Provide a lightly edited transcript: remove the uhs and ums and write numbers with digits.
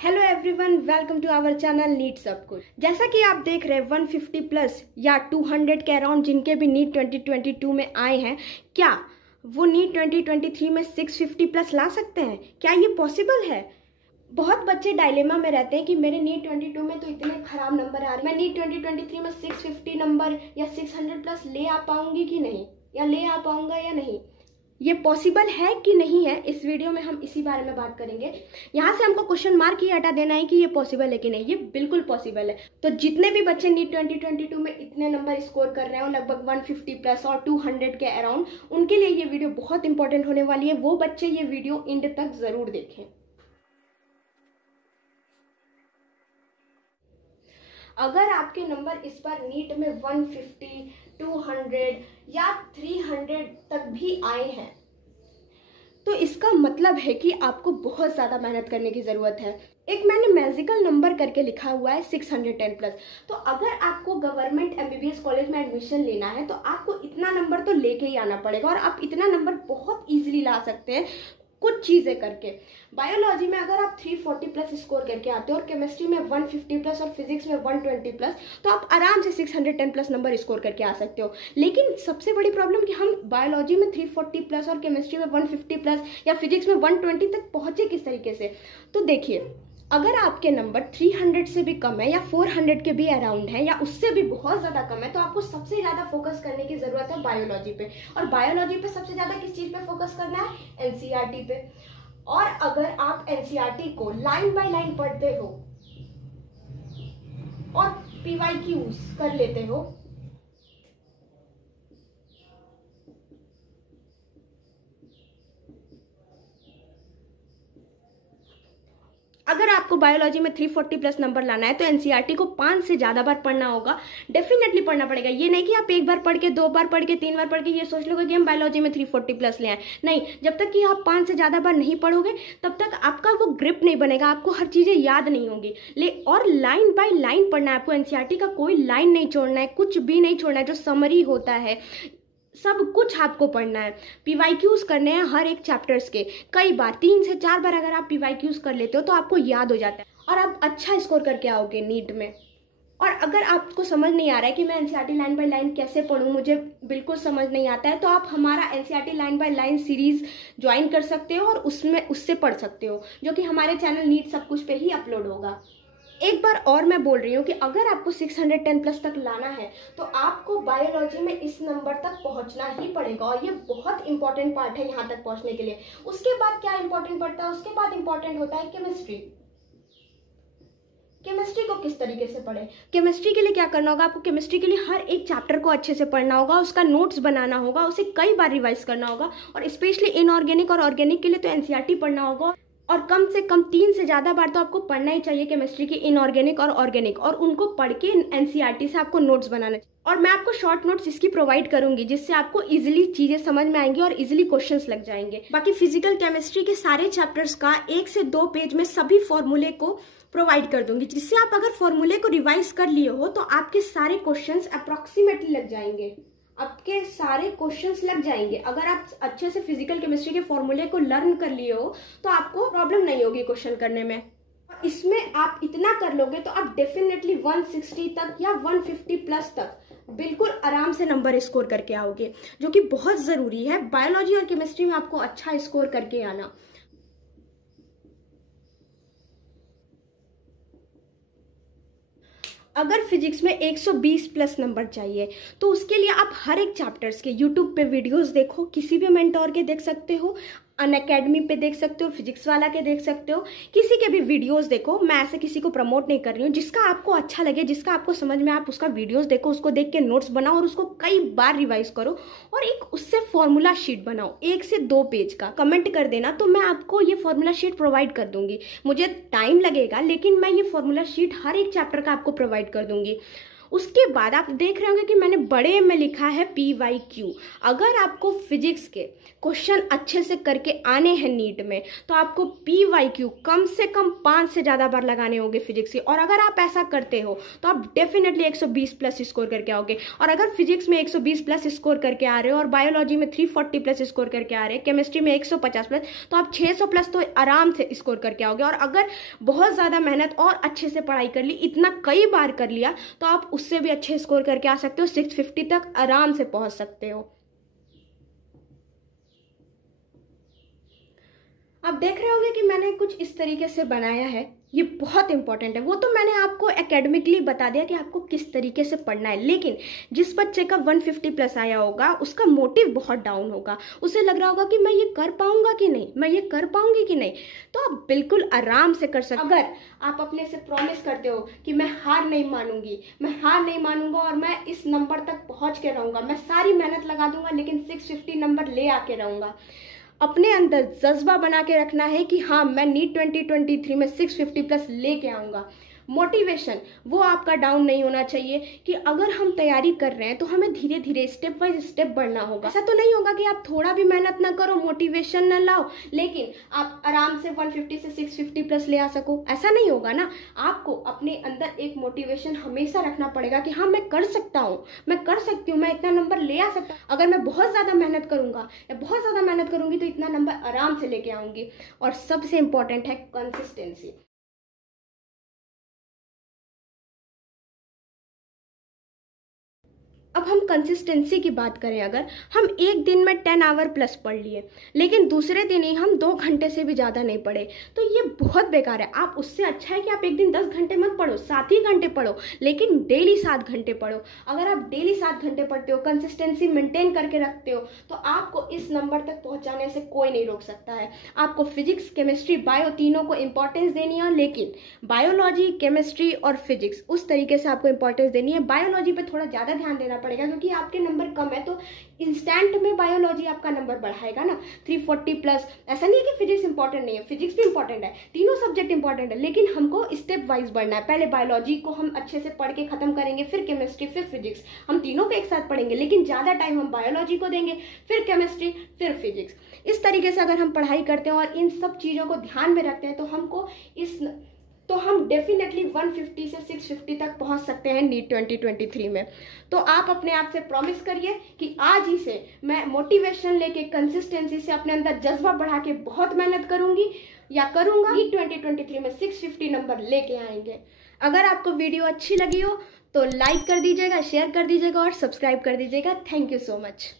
Hello everyone, welcome to our channel NEET सब कुछ। जैसा कि आप देख रहे हैं 150 प्लस या 200 के अराउंड जिनके भी नीट 2022 में आए हैं, क्या वो नीट 2023 में 650 प्लस ला सकते हैं? क्या ये पॉसिबल है? बहुत बच्चे डायलेमा में रहते हैं कि मेरे नीट 22 में तो इतने खराब नंबर आ रहे हैं, मैं नीट 2023 में 650 नंबर या 600 प्लस ले आ पाऊंगी कि नहीं, या ले आ पाऊंगा या नहीं। ये पॉसिबल है कि नहीं है, इस वीडियो में हम इसी बारे में बात करेंगे। यहाँ से हमको क्वेश्चन मार्क ही हटा देना है कि ये पॉसिबल है कि नहीं। ये बिल्कुल पॉसिबल है। तो जितने भी बच्चे नीट 2022 में इतने नंबर स्कोर कर रहे हो, लगभग 150 प्लस और 200 के अराउंड, उनके लिए ये वीडियो बहुत इंपॉर्टेंट होने वाली है। वो बच्चे ये वीडियो एंड तक जरूर देखें। अगर आपके नंबर इस बार नीट में 150, 200 या 300 तक भी आए हैं, तो इसका मतलब है कि आपको बहुत ज़्यादा मेहनत करने की ज़रूरत है। एक मैंने मैजिकल नंबर करके लिखा हुआ है 610 प्लस। तो अगर आपको गवर्नमेंट एमबीबीएस कॉलेज में एडमिशन लेना है तो आपको इतना नंबर तो लेके ही आना पड़ेगा, और आप इतना नंबर बहुत ईजिली ला सकते हैं कुछ चीज़ें करके। बायोलॉजी में अगर आप 340 प्लस स्कोर करके आते हो, और केमिस्ट्री में 150 प्लस और फिजिक्स में 120 प्लस, तो आप आराम से 610 प्लस नंबर स्कोर करके आ सकते हो। लेकिन सबसे बड़ी प्रॉब्लम कि हम बायोलॉजी में 340 प्लस और केमिस्ट्री में 150 प्लस या फिजिक्स में 120 तक पहुंचे किस तरीके से। तो देखिए, अगर आपके नंबर 300 से भी कम है या 400 के भी अराउंड है या उससे भी बहुत ज़्यादा कम है, तो आपको सबसे ज़्यादा फोकस करने की ज़रूरत है बायोलॉजी पे। और बायोलॉजी पे सबसे ज़्यादा किस चीज़ पे फोकस करना है? एनसीईआरटी पे। और अगर आप एनसीईआरटी को लाइन बाय लाइन पढ़ते हो और पीवाईक्यूज कर लेते हो, अगर आपको बायोलॉजी में 340 प्लस नंबर लाना है तो एनसीईआरटी को 5 से ज़्यादा बार पढ़ना होगा। डेफिनेटली पढ़ना पड़ेगा। ये नहीं कि आप एक बार पढ़ के, 2 बार पढ़ के, 3 बार पढ़ के ये सोच लोगे कि हम बायोलॉजी में 340 प्लस ले आए। नहीं, जब तक कि आप 5 से ज़्यादा बार नहीं पढ़ोगे तब तक आपका वो ग्रिप नहीं बनेगा, आपको हर चीज़ें याद नहीं होगी। और लाइन बाय लाइन पढ़ना है आपको। एनसीईआरटी का कोई लाइन नहीं छोड़ना है, कुछ भी नहीं छोड़ना है। जो समरी होता है सब कुछ आपको पढ़ना है। पीवाईक्यूज करने हैं हर एक चैप्टर्स के। कई बार 3 से 4 बार अगर आप पीवाईक्यूज कर लेते हो तो आपको याद हो जाता है और आप अच्छा स्कोर करके आओगे नीट में। और अगर आपको समझ नहीं आ रहा है कि मैं एनसीईआरटी लाइन बाय लाइन कैसे पढूं, मुझे बिल्कुल समझ नहीं आता है, तो आप हमारा NCERT line by line series join कर सकते हो और उससे पढ़ सकते हो, जो कि हमारे चैनल नीट सब कुछ पे ही अपलोड होगा। एक बार और मैं बोल रही हूँ कि अगर आपको 610 प्लस तक लाना है तो आपको बायोलॉजी में इस नंबर तक पहुंचना ही पड़ेगा, और ये बहुत इंपॉर्टेंट पार्ट है यहाँ तक पहुंचने के लिए। उसके बाद क्या इंपॉर्टेंट पड़ता है? उसके बाद इंपॉर्टेंट होता है केमिस्ट्री। केमिस्ट्री को किस तरीके से पढ़े? केमिस्ट्री के लिए क्या करना होगा? आपको केमिस्ट्री के लिए हर एक चैप्टर को अच्छे से पढ़ना होगा, उसका नोट्स बनाना होगा, उसे कई बार रिवाइज करना होगा। और स्पेशली इनऑर्गेनिक और ऑर्गेनिक के लिए तो एनसीईआरटी पढ़ना होगा, और कम से कम 3 से ज़्यादा बार तो आपको पढ़ना ही चाहिए केमिस्ट्री की इनऑर्गेनिक और ऑर्गेनिक, और उनको पढ़ के एनसीईआरटी से आपको नोट्स बनाना चाहिए। और मैं आपको शॉर्ट नोट्स इसकी प्रोवाइड करूंगी, जिससे आपको इजीली चीज़ें समझ में आएंगी और इजीली क्वेश्चंस लग जाएंगे। बाकी फिजिकल केमिस्ट्री के सारे चैप्टर्स का 1 से 2 पेज में सभी फॉर्मूले को प्रोवाइड कर दूंगी, जिससे आप अगर फॉर्मूले को रिवाइज कर लिए हो तो आपके सारे क्वेश्चंस अप्रोक्सीमेटली लग जाएंगे। आपके सारे क्वेश्चंस लग जाएंगे। अगर आप अच्छे से फिजिकल केमिस्ट्री के फॉर्मूले को लर्न कर लिए हो तो आपको प्रॉब्लम नहीं होगी क्वेश्चन करने में। इसमें आप इतना कर लोगे तो आप डेफिनेटली 160 तक या 150 प्लस तक बिल्कुल आराम से नंबर स्कोर करके आओगे, जो कि बहुत ज़रूरी है बायोलॉजी और केमिस्ट्री में आपको अच्छा स्कोर करके आना। अगर फिजिक्स में 120 प्लस नंबर चाहिए तो उसके लिए आप हर एक चैप्टर्स के यूट्यूब पे वीडियोस देखो, किसी भी मेंटोर के देख सकते हो, अनअकैडमी पे देख सकते हो, फिजिक्स वाला के देख सकते हो, किसी के भी वीडियोस देखो। मैं ऐसे किसी को प्रमोट नहीं कर रही हूँ। जिसका आपको अच्छा लगे, जिसका आपको समझ में, आप उसका वीडियोस देखो, उसको देख के नोट्स बनाओ और उसको कई बार रिवाइज करो, और एक उससे फॉर्मूला शीट बनाओ 1 से 2 पेज का। कमेंट कर देना तो मैं आपको ये फॉर्मूला शीट प्रोवाइड कर दूंगी। मुझे टाइम लगेगा, लेकिन मैं ये फॉर्मूला शीट हर एक चैप्टर का आपको प्रोवाइड कर दूंगी। उसके बाद आप देख रहे होंगे कि मैंने बड़े में लिखा है PYQ। अगर आपको फिजिक्स के क्वेश्चन अच्छे से करके आने हैं नीट में तो आपको PYQ कम से कम 5 से ज़्यादा बार लगाने होंगे फिजिक्स के। और अगर आप ऐसा करते हो तो आप डेफिनेटली 120 प्लस स्कोर करके आओगे। और अगर फिजिक्स में 120 प्लस स्कोर करके आ रहे हो और बायोलॉजी में 340 प्लस स्कोर करके आ रहे हैं, केमिस्ट्री में 150 प्लस, तो आप 600 प्लस तो आराम से स्कोर करके आओगे। और अगर बहुत ज़्यादा मेहनत और अच्छे से पढ़ाई कर ली, इतना कई बार कर लिया, तो आप उससे भी अच्छे स्कोर करके आ सकते हो, 650 तक आराम से पहुंच सकते हो। आप देख रहे होंगे कि मैंने कुछ इस तरीके से बनाया है, ये बहुत इंपॉर्टेंट है। वो तो मैंने आपको एकेडमिकली बता दिया कि आपको किस तरीके से पढ़ना है, लेकिन जिस बच्चे का 150 प्लस आया होगा उसका मोटिव बहुत डाउन होगा, उसे लग रहा होगा कि मैं ये कर पाऊंगा कि नहीं, मैं ये कर पाऊंगी कि नहीं, तो आप बिल्कुल आराम से कर सकते। अगर आप अपने से प्रॉमिस करते हो कि मैं हार नहीं मानूंगी, मैं हार नहीं मानूंगा और मैं इस नंबर तक पहुंच के रहूंगा, मैं सारी मेहनत लगा दूंगा लेकिन 650 नंबर ले आके रहूंगा, अपने अंदर जज्बा बना के रखना है कि हाँ मैं नीट 2023 में 650 प्लस लेके आऊंगा। मोटिवेशन वो आपका डाउन नहीं होना चाहिए कि अगर हम तैयारी कर रहे हैं तो हमें धीरे धीरे स्टेप बाय स्टेप बढ़ना होगा। ऐसा तो नहीं होगा कि आप थोड़ा भी मेहनत ना करो, मोटिवेशन ना लाओ, लेकिन आप आराम से 150 से 650 प्लस ले आ सको, ऐसा नहीं होगा ना। आपको अपने अंदर एक मोटिवेशन हमेशा रखना पड़ेगा कि हाँ मैं कर सकता हूँ, मैं कर सकती हूँ, मैं इतना नंबर ले आ सकता हूँ। अगर मैं बहुत ज़्यादा मेहनत करूँगा या बहुत ज़्यादा मेहनत करूँगी तो इतना नंबर आराम से लेके आऊँगी। और सबसे इंपॉर्टेंट है कंसिस्टेंसी। अब हम कंसिस्टेंसी की बात करें, अगर हम एक दिन में 10 आवर प्लस पढ़ लिए लेकिन दूसरे दिन ही हम 2 घंटे से भी ज़्यादा नहीं पढ़े तो ये बहुत बेकार है। आप उससे अच्छा है कि आप एक दिन 10 घंटे मत पढ़ो, 7 ही घंटे पढ़ो, लेकिन डेली 7 घंटे पढ़ो। अगर आप डेली 7 घंटे पढ़ते हो, कंसिस्टेंसी मेंटेन करके रखते हो, तो आपको इस नंबर तक पहुँचाने से कोई नहीं रोक सकता है। आपको फिजिक्स, केमिस्ट्री, बायो तीनों को इंपॉर्टेंस देनी है, लेकिन बायोलॉजी, केमिस्ट्री और फिजिक्स उस तरीके से आपको इंपॉर्टेंस देनी है। बायोलॉजी पर थोड़ा ज़्यादा ध्यान देना पड़ेगा क्योंकि आपके नंबर कम है तो इंस्टेंट में बायोलॉजी आपका नंबर बढ़ाएगा ना, 340 प्लस। ऐसा नहीं है कि फिजिक्स इंपॉर्टेंट नहीं है, फिजिक्स भी इंपॉर्टेंट है, तीनों सब्जेक्ट इंपॉर्टेंट है, लेकिन हमको स्टेप वाइज बढ़ना है। पहले बायोलॉजी को हम अच्छे से पढ़ के खत्म करेंगे, फिर केमिस्ट्री, फिर फिजिक्स, हम तीनों को एक साथ पढ़ेंगे, लेकिन ज़्यादा टाइम हम बायोलॉजी को देंगे, फिर केमिस्ट्री, फिर फिजिक्स। इस तरीके से अगर हम पढ़ाई करते हैं और इन सब चीज़ों को ध्यान में रखते हैं तो हम डेफिनेटली 150 से 650 तक पहुंच सकते हैं नीट 2023 में। तो आप अपने आप से प्रॉमिस करिए कि आज ही से मैं मोटिवेशन लेके, कंसिस्टेंसी से अपने अंदर जज्बा बढ़ा के बहुत मेहनत करूंगी या करूंगा, नीट 2023 में 650 नंबर लेके आएंगे। अगर आपको वीडियो अच्छी लगी हो तो लाइक कर दीजिएगा, शेयर कर दीजिएगा और सब्सक्राइब कर दीजिएगा। Thank you so much.